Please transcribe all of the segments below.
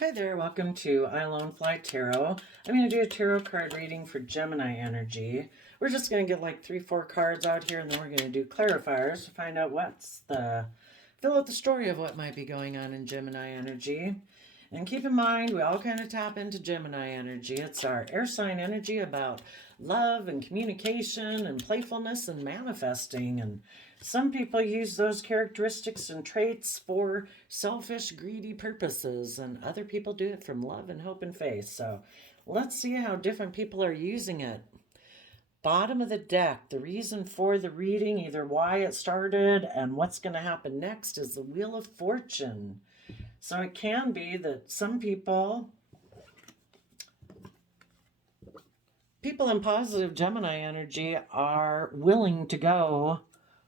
Hi there, welcome to I Alone Fly Tarot. I'm going to do a tarot card reading for Gemini energy. We're just going to get like 3-4 cards out here, and then we're going to do clarifiers to find out fill out the story of what might be going on in Gemini energy. And keep in mind, we all kind of tap into Gemini energy. It's our air sign energy about love and communication and playfulness and manifesting. And some people use those characteristics and traits for selfish, greedy purposes, and other people do it from love and hope and faith. So let's see how different people are using it. Bottom of the deck, the reason for the reading, either why it started and what's going to happen next, is the Wheel of Fortune. So it can be that some people in positive Gemini energy are willing to go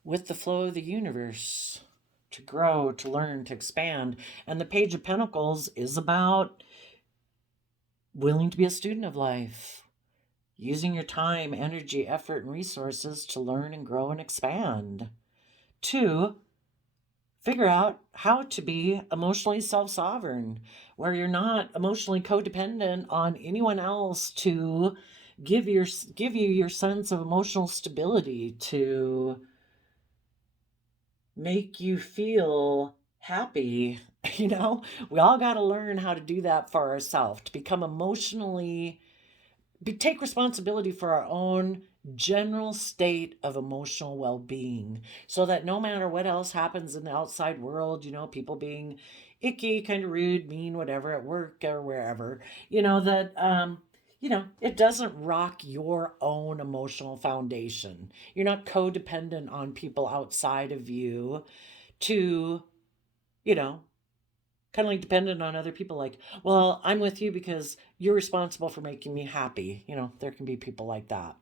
with the flow of the universe, to grow, to learn, to expand. And the Page of Pentacles is about willing to be a student of life, using your time, energy, effort, and resources to learn and grow and expand. 2, figure out how to be emotionally self-sovereign, where you're not emotionally codependent on anyone else to give you your sense of emotional stability, to make you feel happy. We all got to learn how to do that for ourselves, to become take responsibility for our own general state of emotional well-being, so that no matter what else happens in the outside world, people being icky, kind of rude, mean, whatever, at work or wherever, it doesn't rock your own emotional foundation. You're not codependent on people outside of you to, kind of like dependent on other people, like, well, I'm with you because you're responsible for making me happy. There can be people like that.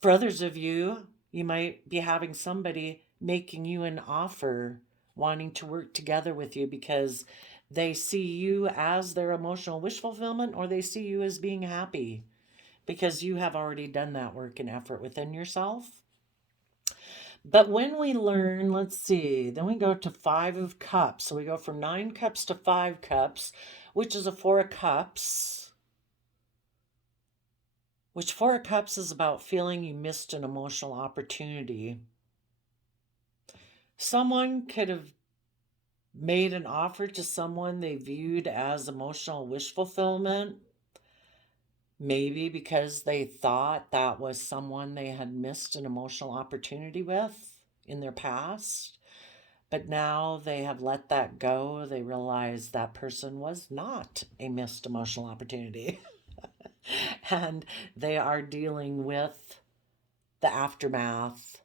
For others of you, you might be having somebody making you an offer, wanting to work together with you because they see you as their emotional wish fulfillment, or they see you as being happy because you have already done that work and effort within yourself. But when we learn, let's see, then we go to 5 of Cups. So we go from 9 cups to 5 cups, which is a 4 of Cups. Which 4 of Cups is about feeling you missed an emotional opportunity. Someone could have made an offer to someone they viewed as emotional wish fulfillment, maybe because they thought that was someone they had missed an emotional opportunity with in their past. But now they have let that go. They realize that person was not a missed emotional opportunity. And they are dealing with the aftermath.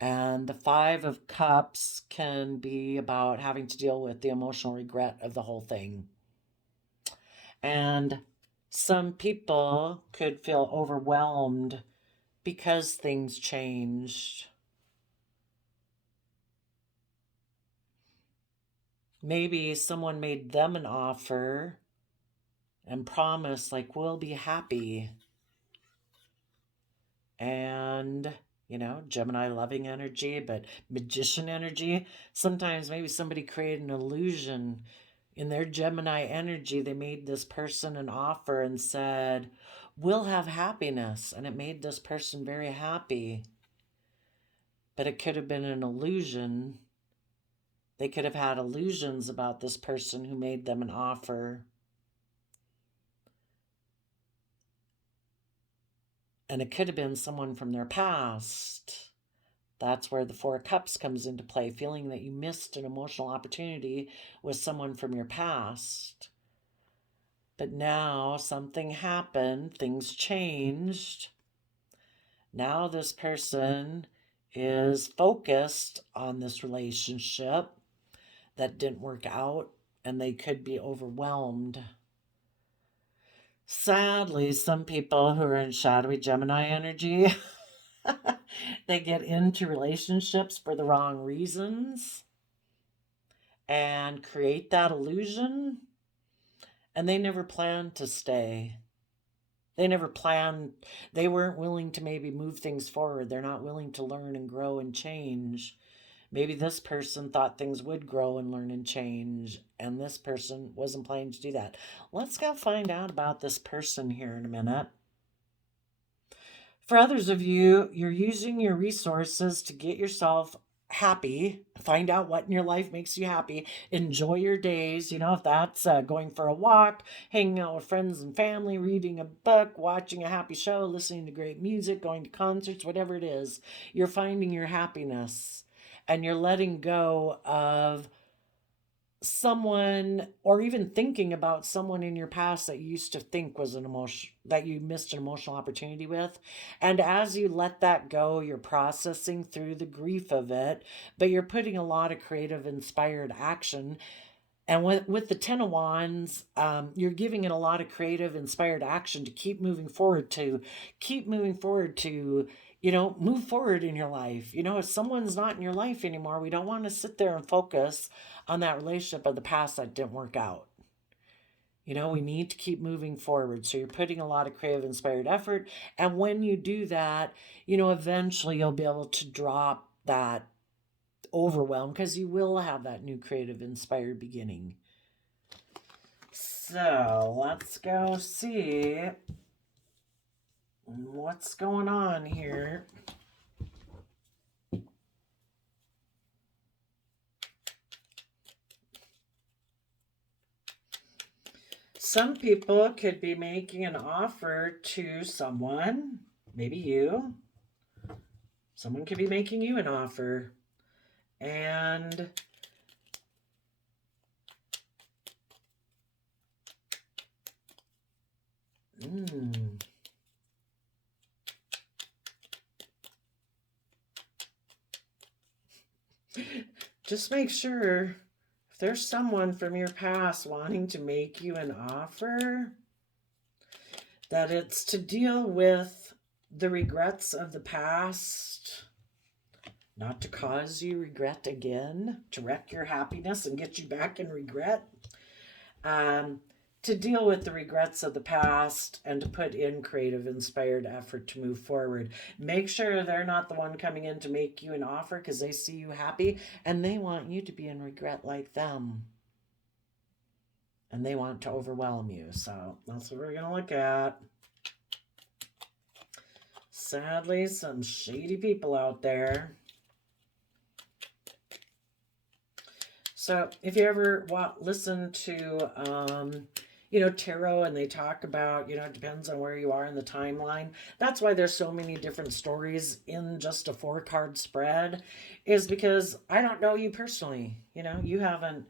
And the 5 of Cups can be about having to deal with the emotional regret of the whole thing. And some people could feel overwhelmed because things changed. Maybe someone made them an offer and promised, like, we'll be happy. And, Gemini loving energy, but Magician energy. Sometimes maybe somebody created an illusion in their Gemini energy. They made this person an offer and said, we'll have happiness. And it made this person very happy. But it could have been an illusion. They could have had illusions about this person who made them an offer. And it could have been someone from their past. That's where the 4 of Cups comes into play, feeling that you missed an emotional opportunity with someone from your past. But now something happened, things changed. Now this person is focused on this relationship that didn't work out, and they could be overwhelmed. Sadly, some people who are in shadowy Gemini energy, they get into relationships for the wrong reasons and create that illusion, and they never planned to stay. They weren't willing to maybe move things forward. They're not willing to learn and grow and change Maybe this person thought things would grow and learn and change, and this person wasn't planning to do that. Let's go find out about this person here in a minute. For others of you, you're using your resources to get yourself happy, find out what in your life makes you happy, enjoy your days. If that's going for a walk, hanging out with friends and family, reading a book, watching a happy show, listening to great music, going to concerts, whatever it is, you're finding your happiness and you're letting go of someone, or even thinking about someone in your past that you used to think was an emotion that you missed an emotional opportunity with. And as you let that go, you're processing through the grief of it, but you're putting a lot of creative inspired action. And with the Ten of Wands, you're giving it a lot of creative inspired action to keep moving forward, to move forward in your life. If someone's not in your life anymore, we don't want to sit there and focus on that relationship of the past that didn't work out. We need to keep moving forward. So you're putting a lot of creative inspired effort. And when you do that, eventually you'll be able to drop that overwhelm, because you will have that new creative inspired beginning. So let's go see what's going on here. Some people could be making an offer to someone, maybe you. Someone could be making you an offer. And just make sure, if there's someone from your past wanting to make you an offer, that it's to deal with the regrets of the past, not to cause you regret again, to wreck your happiness and get you back in regret. To deal with the regrets of the past and to put in creative, inspired effort to move forward. Make sure they're not the one coming in to make you an offer because they see you happy and they want you to be in regret like them. And they want to overwhelm you. So that's what we're going to look at. Sadly, some shady people out there. So if you ever listen to, tarot, and they talk about, it depends on where you are in the timeline. That's why there's so many different stories in just a 4-card spread, is because I don't know you personally. You haven't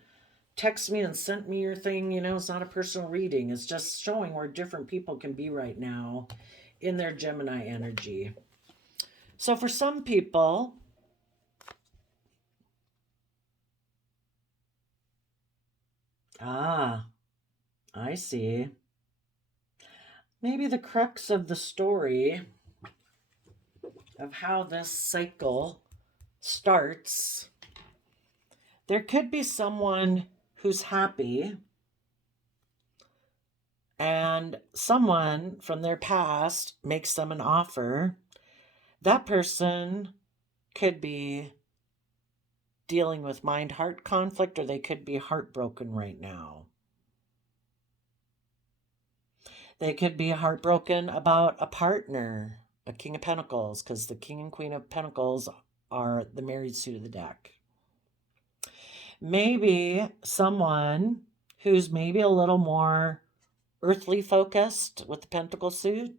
texted me and sent me your thing. It's not a personal reading. It's just showing where different people can be right now in their Gemini energy. So for some people, I see. Maybe the crux of the story of how this cycle starts, there could be someone who's happy and someone from their past makes them an offer. That person could be dealing with mind-heart conflict, or they could be heartbroken right now. They could be heartbroken about a partner, a King of Pentacles, because the King and Queen of Pentacles are the married suit of the deck. Maybe someone who's maybe a little more earthly focused with the Pentacle suit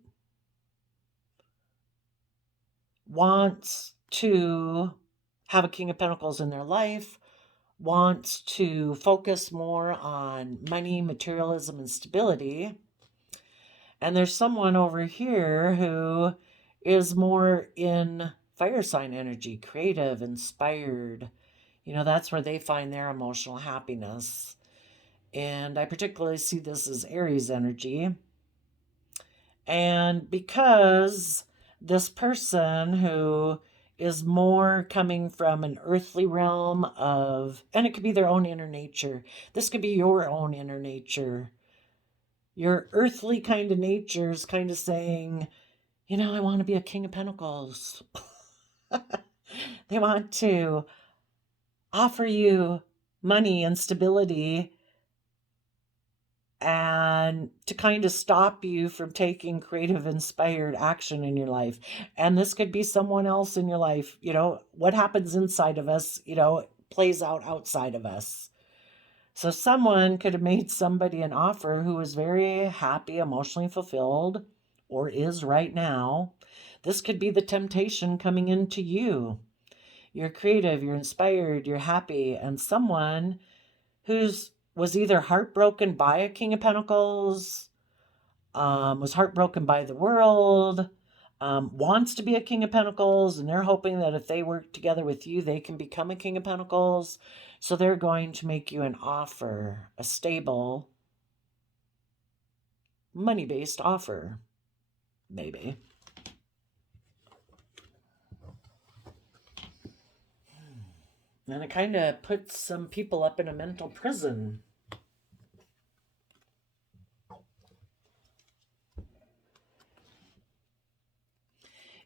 wants to have a King of Pentacles in their life, wants to focus more on money, materialism, and stability. And there's someone over here who is more in fire sign energy, creative, inspired. That's where they find their emotional happiness. And I particularly see this as Aries energy. And because this person who is more coming from an earthly realm of, and it could be their own inner nature. This could be your own inner nature. Your earthly kind of nature is kind of saying, I want to be a King of Pentacles. They want to offer you money and stability and to kind of stop you from taking creative, inspired action in your life. And this could be someone else in your life. What happens inside of us, plays out outside of us. So someone could have made somebody an offer who was very happy, emotionally fulfilled, or is right now. This could be the temptation coming into you. You're creative, you're inspired, you're happy, and someone was either heartbroken by a King of Pentacles, was heartbroken by the world, wants to be a King of Pentacles, and they're hoping that if they work together with you, they can become a King of Pentacles. So they're going to make you an offer, a stable, money-based offer, maybe. And it kind of puts some people up in a mental prison.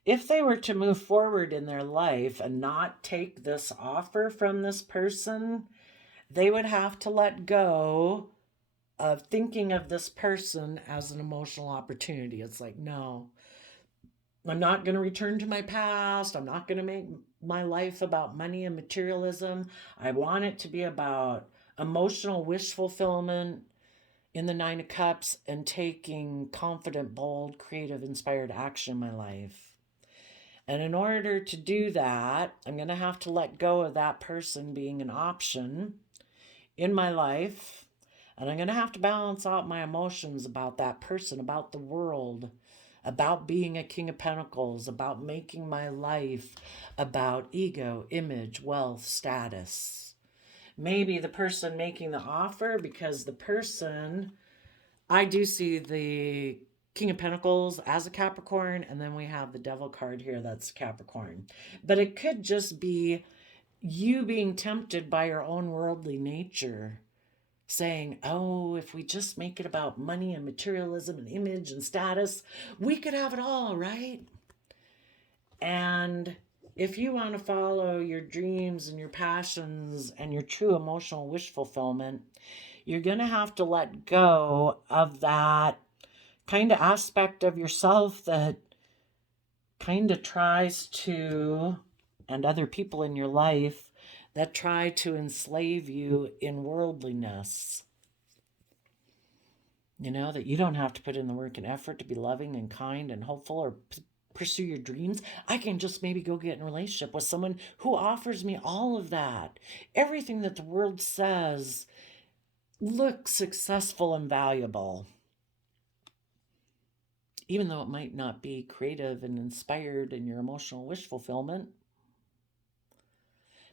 If they were to move forward in their life and not take this offer from this person, they would have to let go of thinking of this person as an emotional opportunity. It's like, no, I'm not going to return to my past. I'm not going to make my life about money and materialism. I want it to be about emotional wish fulfillment in the Nine of Cups and taking confident, bold, creative, inspired action in my life. And in order to do that, I'm going to have to let go of that person being an option in my life. And I'm going to have to balance out my emotions about that person, about the world, about being a King of Pentacles, about making my life about ego, image, wealth, status. Maybe the person making the offer, because the person, I do see the King of Pentacles as a Capricorn, and then we have the Devil card here that's Capricorn. But it could just be you being tempted by your own worldly nature, saying, oh, if we just make it about money and materialism and image and status, we could have it all, right? And if you want to follow your dreams and your passions and your true emotional wish fulfillment, you're going to have to let go of that kind of aspect of yourself that kind of tries to, and other people in your life that try to enslave you in worldliness. That you don't have to put in the work and effort to be loving and kind and hopeful or pursue your dreams. I can just maybe go get in a relationship with someone who offers me all of that. Everything that the world says looks successful and valuable, even though it might not be creative and inspired in your emotional wish fulfillment.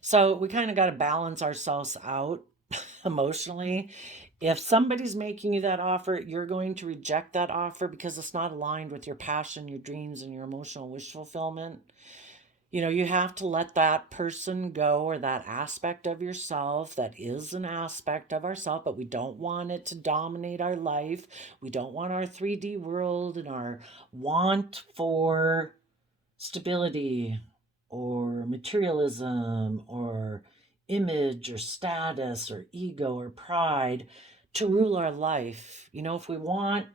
So we kind of got to balance ourselves out emotionally. If somebody's making you that offer, you're going to reject that offer because it's not aligned with your passion, your dreams, and your emotional wish fulfillment. You have to let that person go, or that aspect of yourself that is an aspect of ourself, but we don't want it to dominate our life. We don't want our 3D world and our want for stability or materialism or image or status or ego or pride to rule our life. If we want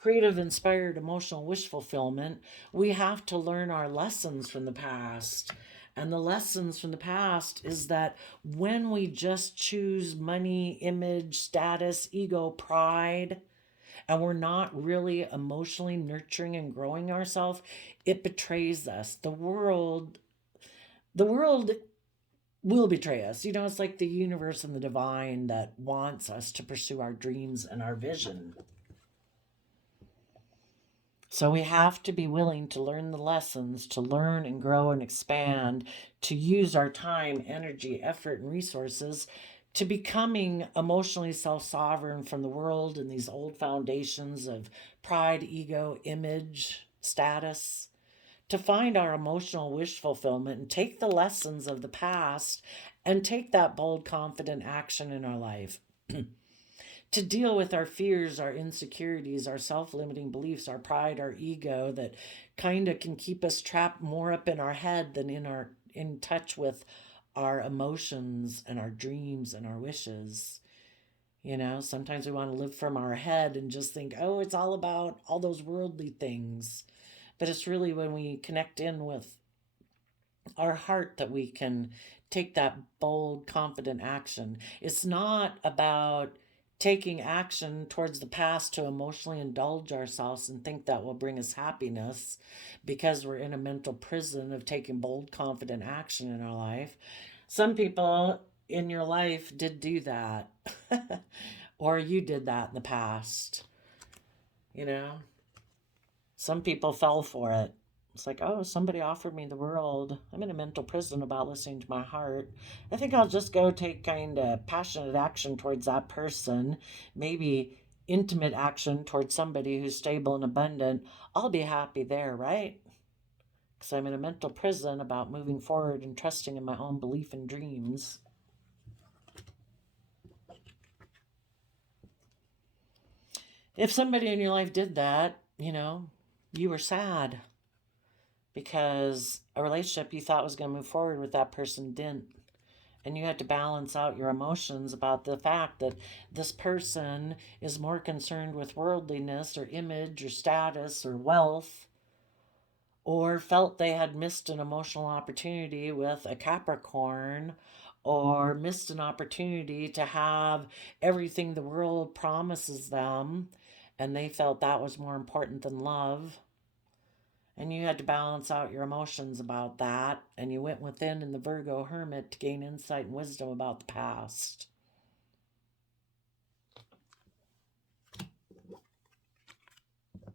creative, inspired, emotional wish fulfillment, we have to learn our lessons from the past. And the lessons from the past is that when we just choose money, image, status, ego, pride, and we're not really emotionally nurturing and growing ourselves, it betrays us. The world will betray us. It's like the universe and the divine that wants us to pursue our dreams and our vision. So we have to be willing to learn the lessons, to learn and grow and expand, to use our time, energy, effort, and resources to becoming emotionally self-sovereign from the world and these old foundations of pride, ego, image, status, to find our emotional wish fulfillment and take the lessons of the past and take that bold, confident action in our life. To deal with our fears, our insecurities, our self-limiting beliefs, our pride, our ego that kind of can keep us trapped more up in our head than in touch with our emotions and our dreams and our wishes. You know, sometimes we want to live from our head and just think, oh, it's all about all those worldly things. But it's really when we connect in with our heart that we can take that bold, confident action. It's not about taking action towards the past to emotionally indulge ourselves and think that will bring us happiness because we're in a mental prison of taking bold, confident action in our life. Some people in your life did do that, or you did that in the past. You know, some people fell for it. It's like, oh, somebody offered me the world. I'm in a mental prison about listening to my heart. I think I'll just go take kind of passionate action towards that person, maybe intimate action towards somebody who's stable and abundant. I'll be happy there, right? Because I'm in a mental prison about moving forward and trusting in my own belief and dreams. If somebody in your life did that, you know, you were sad because a relationship you thought was going to move forward with that person didn't. And you had to balance out your emotions about the fact that this person is more concerned with worldliness or image or status or wealth, or felt they had missed an emotional opportunity with a Capricorn, or missed an opportunity to have everything the world promises them, and they felt that was more important than love. And you had to balance out your emotions about that. And you went within in the Virgo Hermit to gain insight and wisdom about the past.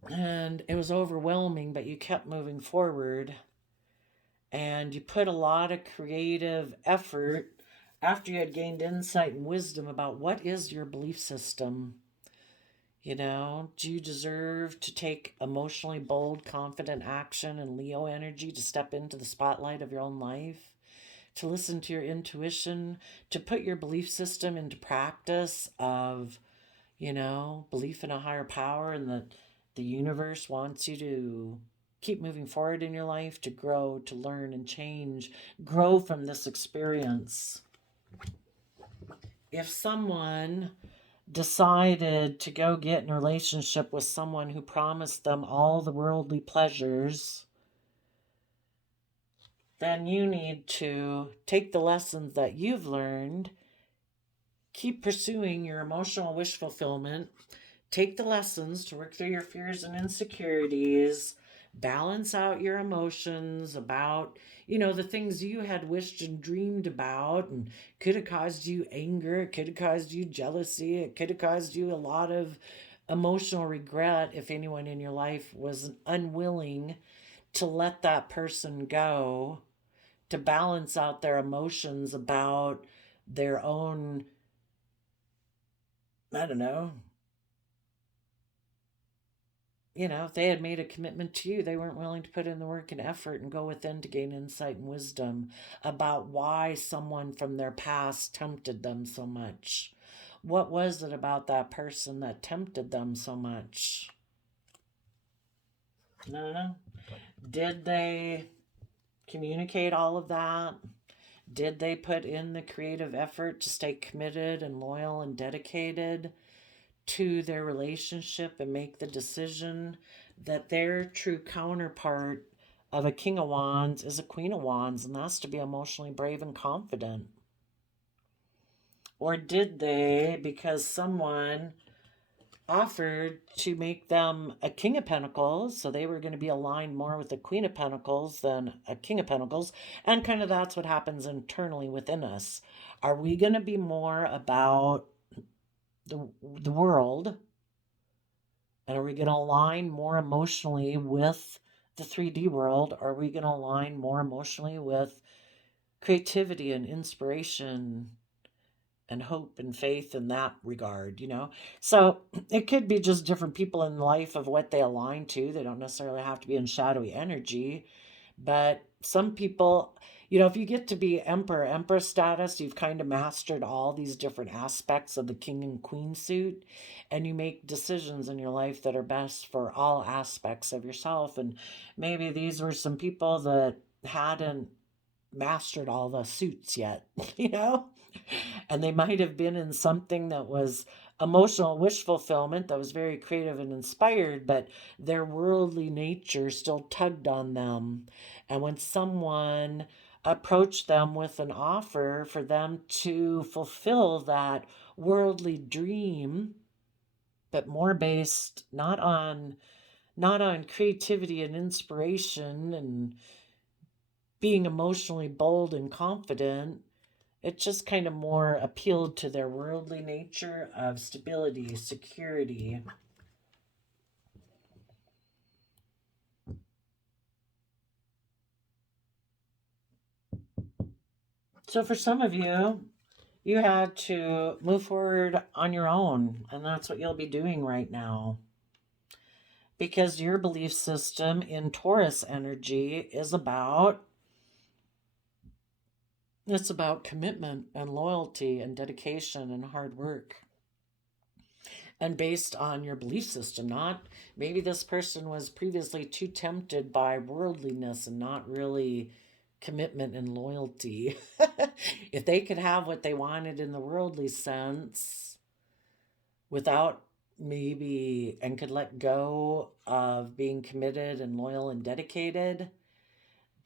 And it was overwhelming, but you kept moving forward. And you put a lot of creative effort after you had gained insight and wisdom about what is your belief system. You know, do you deserve to take emotionally bold, confident action and Leo energy to step into the spotlight of your own life? To listen to your intuition, to put your belief system into practice of, you know, belief in a higher power and that the universe wants you to keep moving forward in your life, to grow, to learn and change, grow from this experience. If someone decided to go get in a relationship with someone who promised them all the worldly pleasures, then you need to take the lessons that you've learned, keep pursuing your emotional wish fulfillment, take the lessons to work through your fears and insecurities, balance out your emotions about, you know, the things you had wished and dreamed about and could have caused you anger, it could have caused you jealousy, it could have caused you a lot of emotional regret if anyone in your life was unwilling to let that person go, to balance out their emotions about their own, I don't know, you know, if they had made a commitment to you, they weren't willing to put in the work and effort and go within to gain insight and wisdom about why someone from their past tempted them so much. What was it about that person that tempted them so much? No. Did they communicate all of that? Did they put in the creative effort to stay committed and loyal and dedicated to their relationship and make the decision that their true counterpart of a King of Wands is a Queen of Wands, and that's to be emotionally brave and confident? Or did they, because someone offered to make them a King of Pentacles, so they were going to be aligned more with the Queen of Pentacles than a King of Pentacles, and kind of that's what happens internally within us. Are we going to be more about the world, and are we going to align more emotionally with the 3D world? Or are we going to align more emotionally with creativity and inspiration and hope and faith in that regard, you know? So it could be just different people in life of what they align to. They don't necessarily have to be in shadowy energy, but some people, you know, if you get to be empress status, you've kind of mastered all these different aspects of the king and queen suit, and you make decisions in your life that are best for all aspects of yourself. And maybe these were some people that hadn't mastered all the suits yet, you know? And they might have been in something that was emotional wish fulfillment, that was very creative and inspired, but their worldly nature still tugged on them. And when someone approached them with an offer for them to fulfill that worldly dream, but more based not on creativity and inspiration and being emotionally bold and confident, it just kind of more appealed to their worldly nature of stability, security. So for some of you, you had to move forward on your own, and that's what you'll be doing right now. Because your belief system in Taurus energy is about commitment and loyalty and dedication and hard work. And based on your belief system, not maybe this person was previously too tempted by worldliness and not really commitment and loyalty. If they could have what they wanted in the worldly sense without maybe, and could let go of being committed and loyal and dedicated,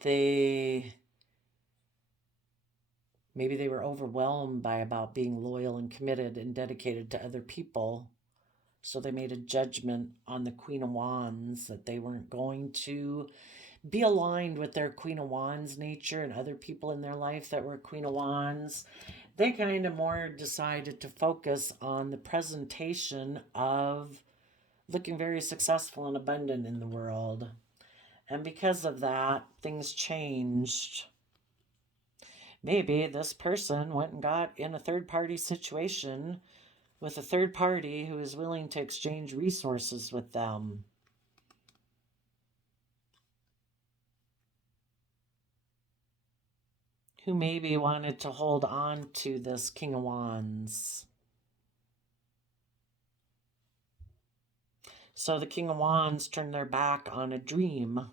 maybe they were overwhelmed by about being loyal and committed and dedicated to other people. So they made a judgment on the Queen of Wands that they weren't going to be aligned with their Queen of Wands nature and other people in their life that were Queen of Wands. They kind of more decided to focus on the presentation of looking very successful and abundant in the world. And because of that, things changed. Maybe this person went and got in a third-party situation with a third party who is willing to exchange resources with them. Who maybe wanted to hold on to this King of Wands. So the King of Wands turned their back on a dream.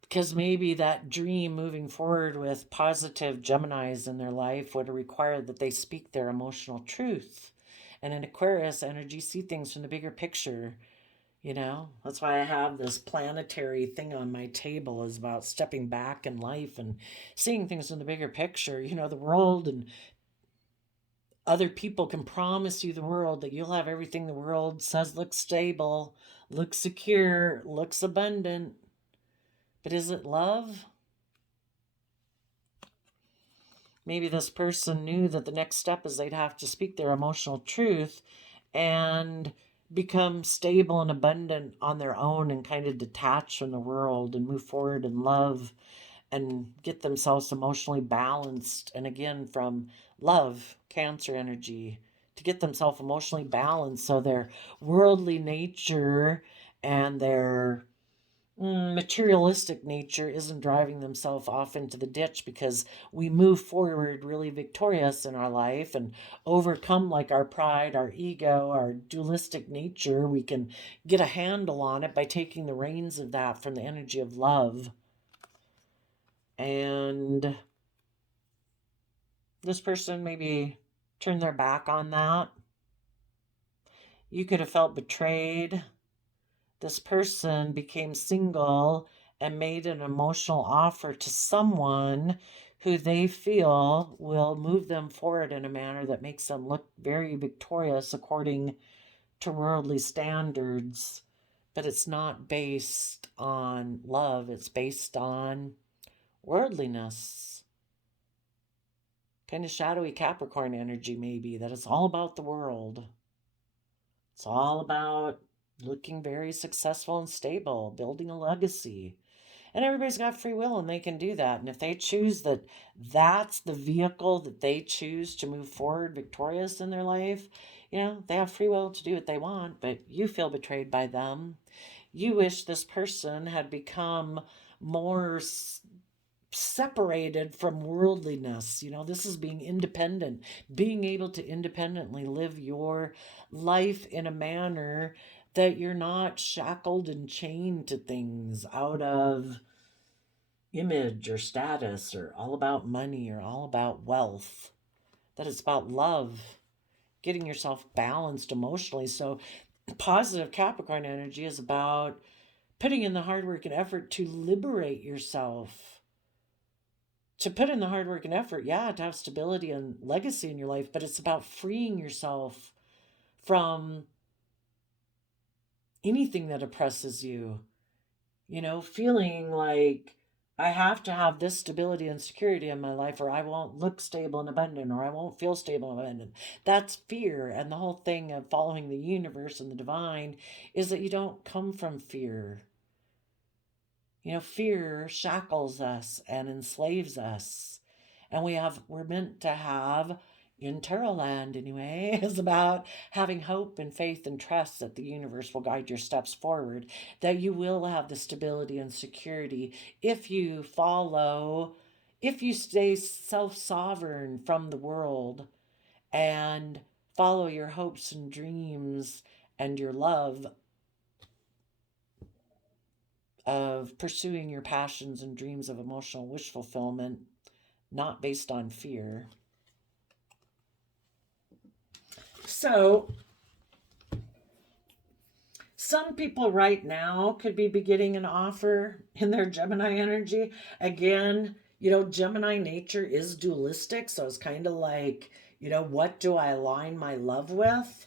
Because maybe that dream moving forward with positive Geminis in their life would require that they speak their emotional truth. And in Aquarius energy, see things from the bigger picture. You know, that's why I have this planetary thing on my table, is about stepping back in life and seeing things in the bigger picture. You know, the world and other people can promise you the world, that you'll have everything the world says looks stable, looks secure, looks abundant. But is it love? Maybe this person knew that the next step is they'd have to speak their emotional truth and become stable and abundant on their own and kind of detach from the world and move forward in love and get themselves emotionally balanced. And again, from love, Cancer energy, to get themselves emotionally balanced so their worldly nature and their materialistic nature isn't driving themselves off into the ditch, because we move forward really victorious in our life and overcome like our pride, our ego, our dualistic nature. We can get a handle on it by taking the reins of that from the energy of love. And this person maybe turned their back on that. You could have felt betrayed. This person became single and made an emotional offer to someone who they feel will move them forward in a manner that makes them look very victorious according to worldly standards. But it's not based on love, it's based on worldliness. Kind of shadowy Capricorn energy, maybe, that it's all about the world. It's all about looking very successful and stable, building a legacy. And everybody's got free will and they can do that. And if they choose that that's the vehicle that they choose to move forward victorious in their life, you know, they have free will to do what they want, but you feel betrayed by them. You wish this person had become more separated from worldliness. You know, this is being independent, being able to independently live your life in a manner that you're not shackled and chained to things out of image or status or all about money or all about wealth, that it's about love, getting yourself balanced emotionally. So positive Capricorn energy is about putting in the hard work and effort to liberate yourself. To put in the hard work and effort, yeah, to have stability and legacy in your life, but it's about freeing yourself from anything that oppresses you. You know, feeling like I have to have this stability and security in my life or I won't look stable and abundant or I won't feel stable and abundant. That's fear. And the whole thing of following the universe and the divine is that you don't come from fear. You know, fear shackles us and enslaves us. And we're meant to have, in tarot land anyway, is about having hope and faith and trust that the universe will guide your steps forward, that you will have the stability and security if you stay self-sovereign from the world and follow your hopes and dreams and your love of pursuing your passions and dreams of emotional wish fulfillment, not based on fear. So, some people right now could be getting an offer in their Gemini energy. Again, you know, Gemini nature is dualistic, so it's kind of like, you know, what do I align my love with?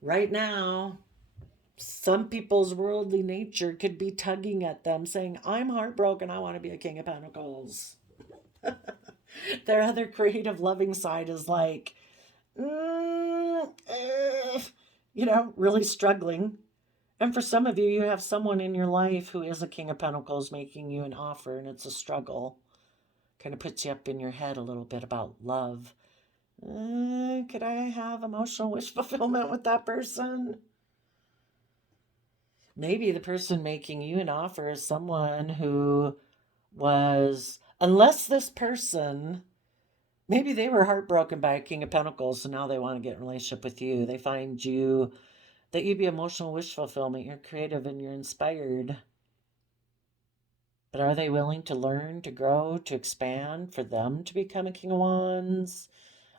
Right now, some people's worldly nature could be tugging at them, saying, I'm heartbroken, I want to be a King of Pentacles. Their other creative, loving side is like, you know, really struggling. And for some of you, you have someone in your life who is a King of Pentacles making you an offer, and it's a struggle. Kind of puts you up in your head a little bit about love. Could I have emotional wish fulfillment with that person? Maybe the person making you an offer is someone who was, unless this person, maybe they were heartbroken by a King of Pentacles, so now they want to get in a relationship with you. They find you, that you be emotional wish fulfillment. You're creative and you're inspired. But are they willing to learn, to grow, to expand for them to become a King of Wands,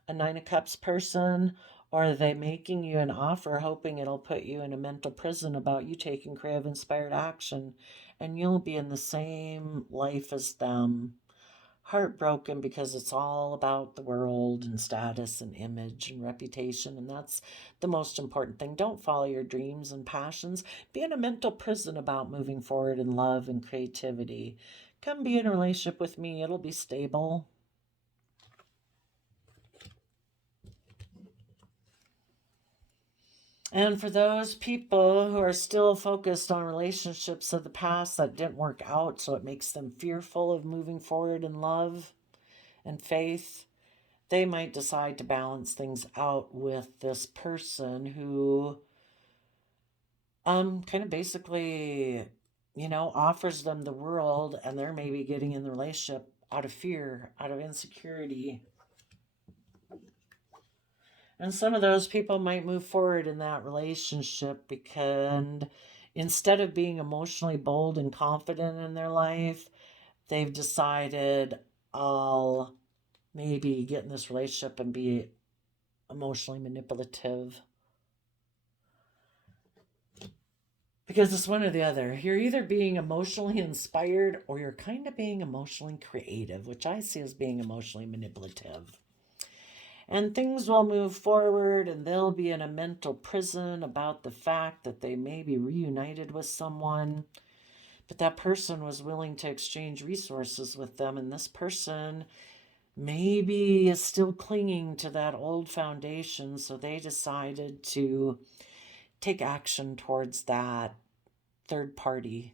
a Nine of Cups person? Or are they making you an offer hoping it'll put you in a mental prison about you taking creative, inspired action and you'll be in the same life as them? Heartbroken because it's all about the world and status and image and reputation, and that's the most important thing. Don't follow your dreams and passions. Be in a mental prison about moving forward in love and creativity. Come be in a relationship with me. It'll be stable. And for those people who are still focused on relationships of the past that didn't work out, so it makes them fearful of moving forward in love and faith, they might decide to balance things out with this person who kind of basically, you know, offers them the world, and they're maybe getting in the relationship out of fear, out of insecurity. And some of those people might move forward in that relationship because instead of being emotionally bold and confident in their life, they've decided, I'll maybe get in this relationship and be emotionally manipulative. Because it's one or the other. You're either being emotionally inspired or you're kind of being emotionally creative, which I see as being emotionally manipulative. And things will move forward and they'll be in a mental prison about the fact that they may be reunited with someone, but that person was willing to exchange resources with them, and this person maybe is still clinging to that old foundation, so they decided to take action towards that third party.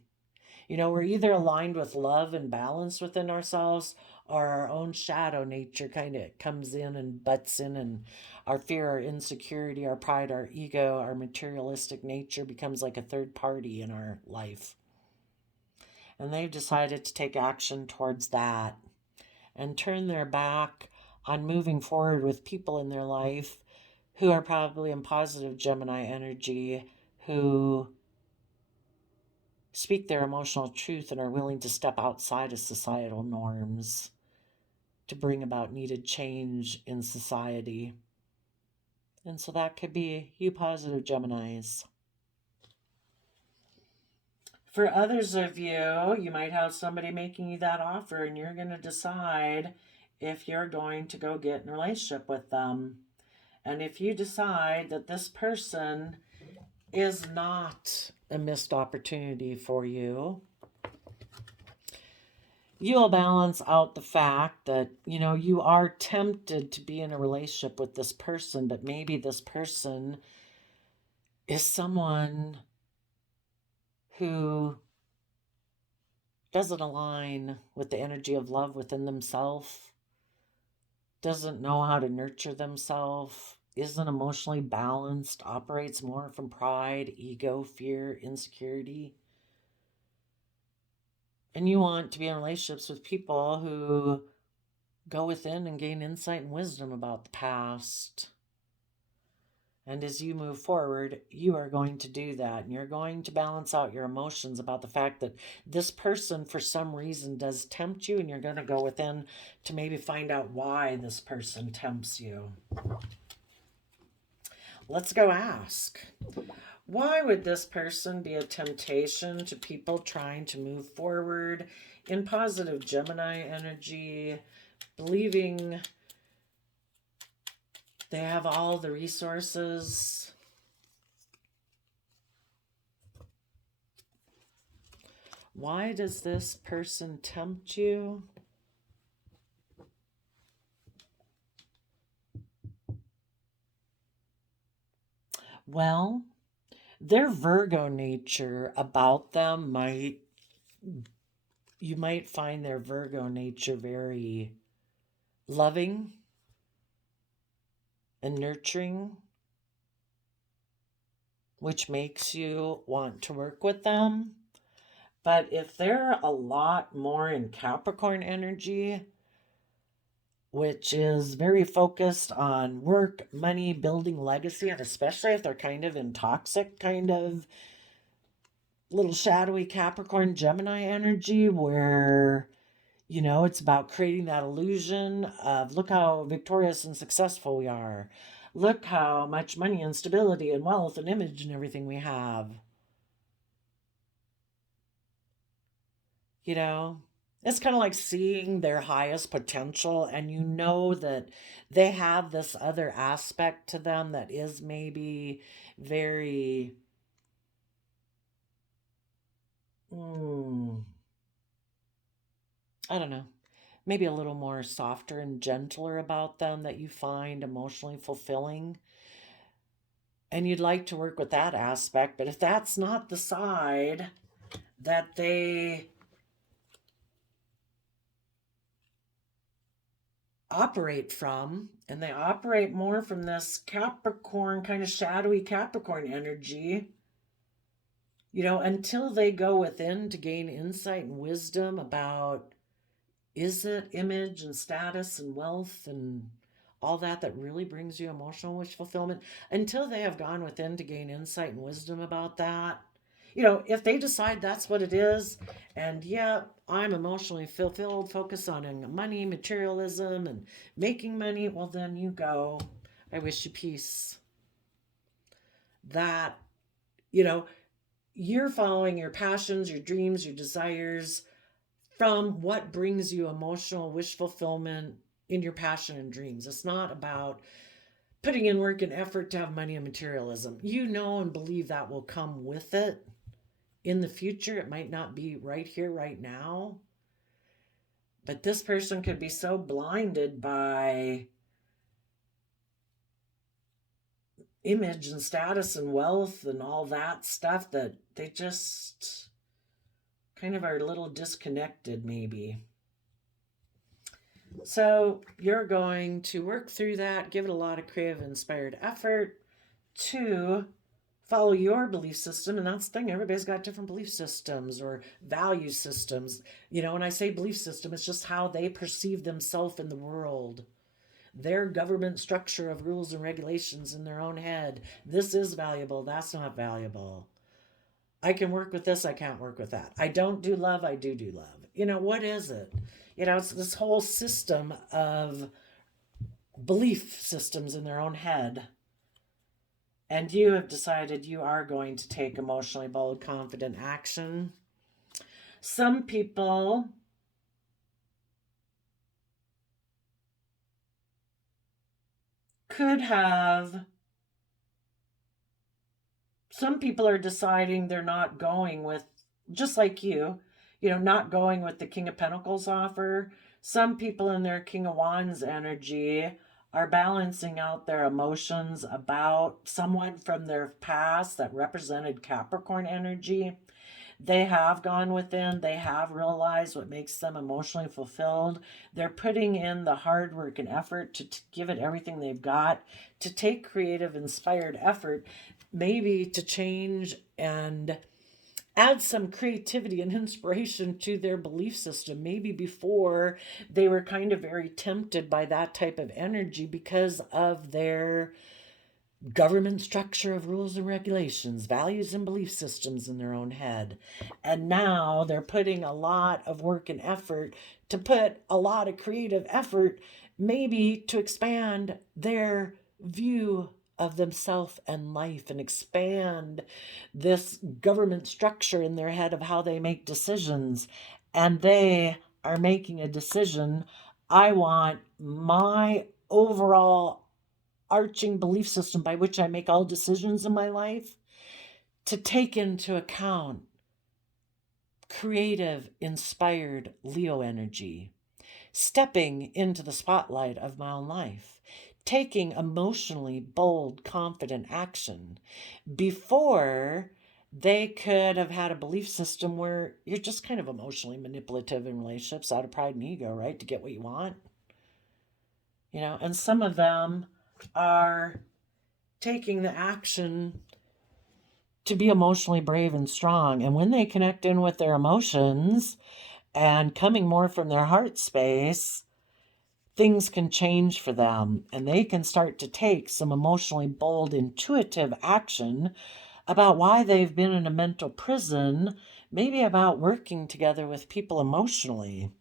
You know, we're either aligned with love and balance within ourselves, or our own shadow nature kind of comes in and butts in, and our fear, our insecurity, our pride, our ego, our materialistic nature becomes like a third party in our life. And they've decided to take action towards that and turn their back on moving forward with people in their life who are probably in positive Gemini energy, who speak their emotional truth and are willing to step outside of societal norms to bring about needed change in society. And so that could be you positive Geminis. For others of you, you might have somebody making you that offer and you're going to decide if you're going to go get in a relationship with them. And if you decide that this person is not a missed opportunity for you, you will balance out the fact that, you are tempted to be in a relationship with this person, but maybe this person is someone who doesn't align with the energy of love within themselves, doesn't know how to nurture themselves, isn't emotionally balanced, operates more from pride, ego, fear, insecurity. And you want to be in relationships with people who go within and gain insight and wisdom about the past. And as you move forward, you are going to do that. And you're going to balance out your emotions about the fact that this person, for some reason, does tempt you. And you're going to go within to maybe find out why this person tempts you. Let's go ask. Why would this person be a temptation to people trying to move forward in positive Gemini energy, believing they have all the resources? Why does this person tempt you? Well, their Virgo nature about them you might find their Virgo nature very loving and nurturing, which makes you want to work with them. But if they're a lot more in Capricorn energy, which is very focused on work, money, building legacy, and especially if they're kind of in toxic, kind of little shadowy Capricorn Gemini energy, where, it's about creating that illusion of look how victorious and successful we are. Look how much money and stability and wealth and image and everything we have. It's kind of like seeing their highest potential, and that they have this other aspect to them that is maybe very, I don't know, maybe a little more softer and gentler about them that you find emotionally fulfilling. And you'd like to work with that aspect, but if that's not the side that they operate from, and they operate more from this Capricorn, kind of shadowy Capricorn energy, until they go within to gain insight and wisdom about, is it image and status and wealth and all that really brings you emotional wish fulfillment? Until they have gone within to gain insight and wisdom about that, if they decide that's what it is, and I'm emotionally fulfilled, focus on money, materialism, and making money, well, then you go. I wish you peace. That, you're following your passions, your dreams, your desires from what brings you emotional wish fulfillment in your passion and dreams. It's not about putting in work and effort to have money and materialism. And believe that will come with it in the future. It might not be right here, right now. But this person could be so blinded by image and status and wealth and all that stuff that they just kind of are a little disconnected, maybe. So you're going to work through that, give it a lot of creative, inspired effort to follow your belief system. And that's the thing, everybody's got different belief systems or value systems. When I say belief system, it's just how they perceive themselves in the world. their government structure of rules and regulations in their own head. This is valuable, that's not valuable. I can work with this, I can't work with that. I don't do love, I do love. What is it? It's this whole system of belief systems in their own head. And you have decided you are going to take emotionally bold, confident action. Some people some people are deciding they're not going with, just like you, not going with the King of Pentacles offer. Some people in their King of Wands energy are balancing out their emotions about someone from their past that represented Capricorn energy. They have gone within, they have realized what makes them emotionally fulfilled. They're putting in the hard work and effort to give it everything they've got, to take creative, inspired effort, maybe to change and add some creativity and inspiration to their belief system. Maybe before they were kind of very tempted by that type of energy because of their government structure of rules and regulations, values and belief systems in their own head. And now they're putting a lot of work and effort to put a lot of creative effort, maybe to expand their view of themselves and life and expand this government structure in their head of how they make decisions. And they are making a decision. I want my overall arching belief system by which I make all decisions in my life to take into account creative, inspired Leo energy, stepping into the spotlight of my own life, taking emotionally bold, confident action. Before, they could have had a belief system where you're just kind of emotionally manipulative in relationships out of pride and ego, right? To get what you want. And some of them are taking the action to be emotionally brave and strong. And when they connect in with their emotions and coming more from their heart space, things can change for them and they can start to take some emotionally bold, intuitive action about why they've been in a mental prison, maybe about working together with people emotionally.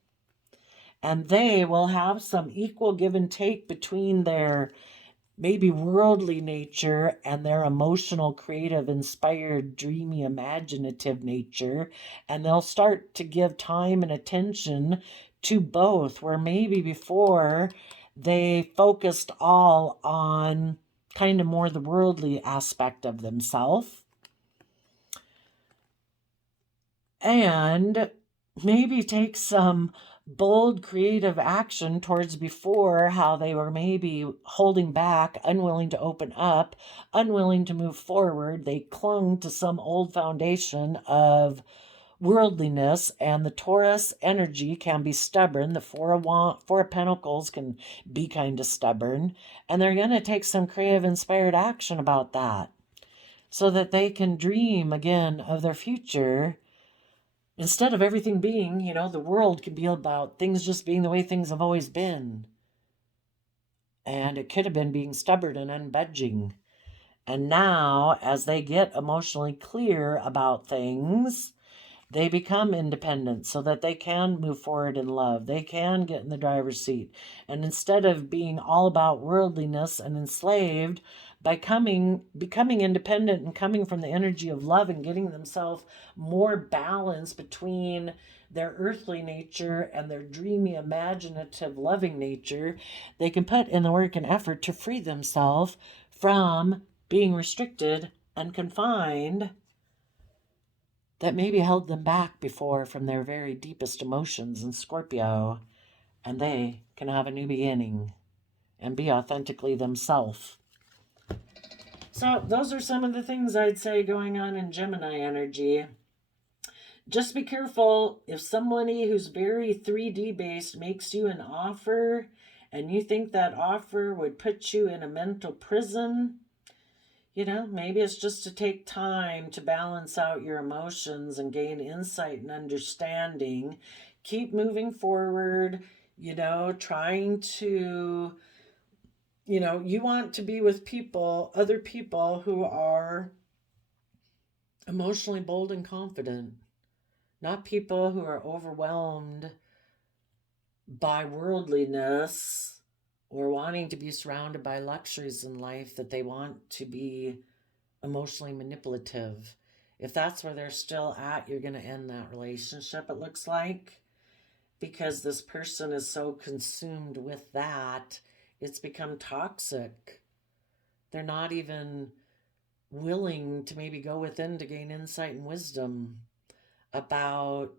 And they will have some equal give and take between their maybe worldly nature and their emotional, creative, inspired, dreamy, imaginative nature. And they'll start to give time and attention to both, where maybe before they focused all on kind of more the worldly aspect of themselves. And maybe take some bold creative action towards before how they were maybe holding back, unwilling to open up, unwilling to move forward. They clung to some old foundation of worldliness, and the Taurus energy can be stubborn. The Four of Pentacles can be kind of stubborn, and they're going to take some creative, inspired action about that so that they can dream again of their future. Instead of everything being, the world can be about things just being the way things have always been. And it could have been being stubborn and unbudging. And now, as they get emotionally clear about things, they become independent so that they can move forward in love. They can get in the driver's seat. And instead of being all about worldliness and enslaved, by becoming independent and coming from the energy of love and getting themselves more balance between their earthly nature and their dreamy, imaginative, loving nature, they can put in the work and effort to free themselves from being restricted and confined that maybe held them back before from their very deepest emotions in Scorpio. And they can have a new beginning and be authentically themselves. So those are some of the things I'd say going on in Gemini energy. Just be careful if somebody who's very 3D based makes you an offer and you think that offer would put you in a mental prison. Maybe it's just to take time to balance out your emotions and gain insight and understanding. Keep moving forward, trying to You know, you want to be with people, other people who are emotionally bold and confident, not people who are overwhelmed by worldliness or wanting to be surrounded by luxuries in life, that they want to be emotionally manipulative. If that's where they're still at, you're going to end that relationship, it looks like, because this person is so consumed with that, it's become toxic. They're not even willing to maybe go within to gain insight and wisdom about,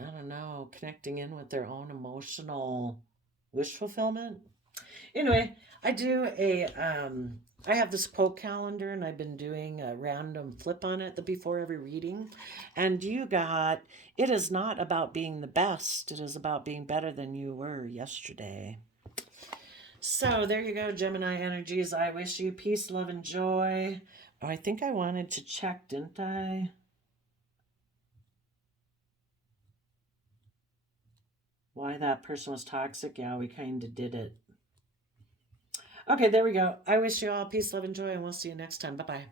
I don't know, connecting in with their own emotional wish fulfillment. Anyway, I have this quote calendar, and I've been doing a random flip on it before every reading. And you got, it is not about being the best, it is about being better than you were yesterday. So there you go, Gemini energies. I wish you peace, love, and joy. Oh, I think I wanted to check, didn't I? Why that person was toxic? Yeah, we kind of did it. Okay, there we go. I wish you all peace, love, and joy, and we'll see you next time. Bye-bye.